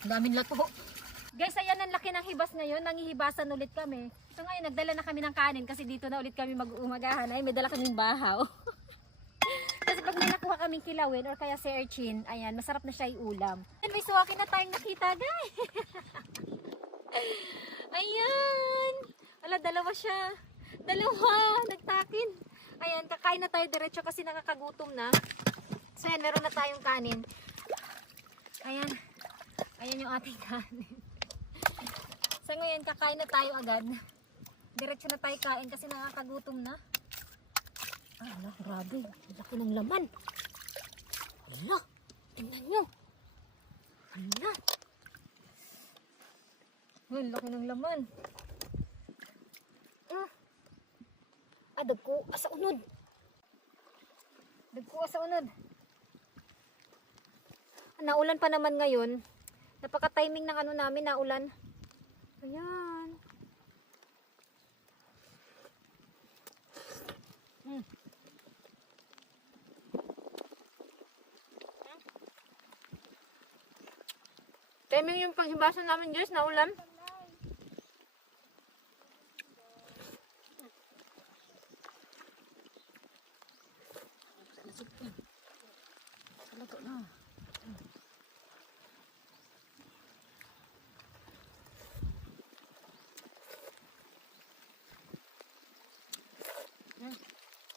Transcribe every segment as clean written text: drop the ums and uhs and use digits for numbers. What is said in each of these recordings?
Daming lato. Guys, ayan ang laki ng hibas ngayon. Nangihibasan ulit kami. So ngayon, nagdala na kami ng kanin kasi dito na ulit kami mag-uumagahan. Ay, may dala kaming bahaw. Kasi pag may nakuha kaming kilawin or kaya si urchin, ayan, masarap na siya iulam. And may suwakin na tayong nakita, guys. Ayan. Wala, dalawa siya. Dalawa. Nagtakin. Ayan, kakain na tayo diretso kasi nakakagutom na. So ayan, meron na tayong kanin. Ayan. Ayan yung ating kanin. So ngayon, kakain na tayo agad. Diretso na tayo kain kasi nakakagutom na. Ala, grabe. Laki ng laman. Ala, tingnan nyo. Ala. Ay, laki ng laman. Dagko sa unod. Dagko sa unod. Naulan pa naman ngayon. Napaka-timing ng ano namin, naulan. Ayan. Timing yung panghibasan namin, guys, naulan. Luto na.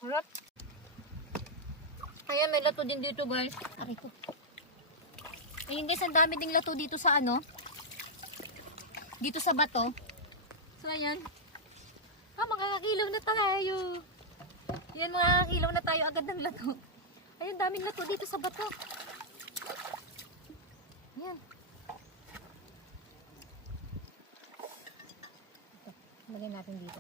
Harap. Ayan, may lato din dito, guys. Aray ko. Ayun, guys, ang dami ding lato dito sa ano. Dito sa bato. So, ayan. Makakakilaw na tayo. Yan, makakakilaw na tayo agad ng lato. Ayun, daming lato dito sa bato. Ayan. Ito, lagyan natin dito.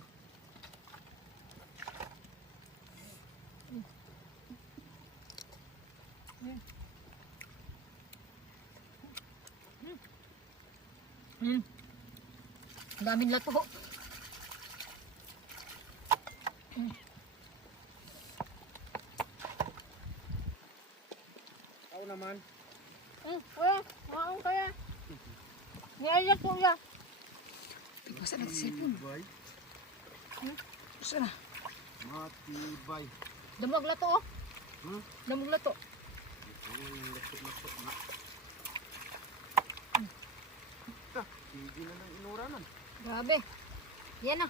Daming lato. Ako naman. Maang kaya. Niayak ko ya. Masa na sipon? Masa na? Matibay. Damog lato oh. Damog lato. Sige na ng inuranan. Grabe. Yan na.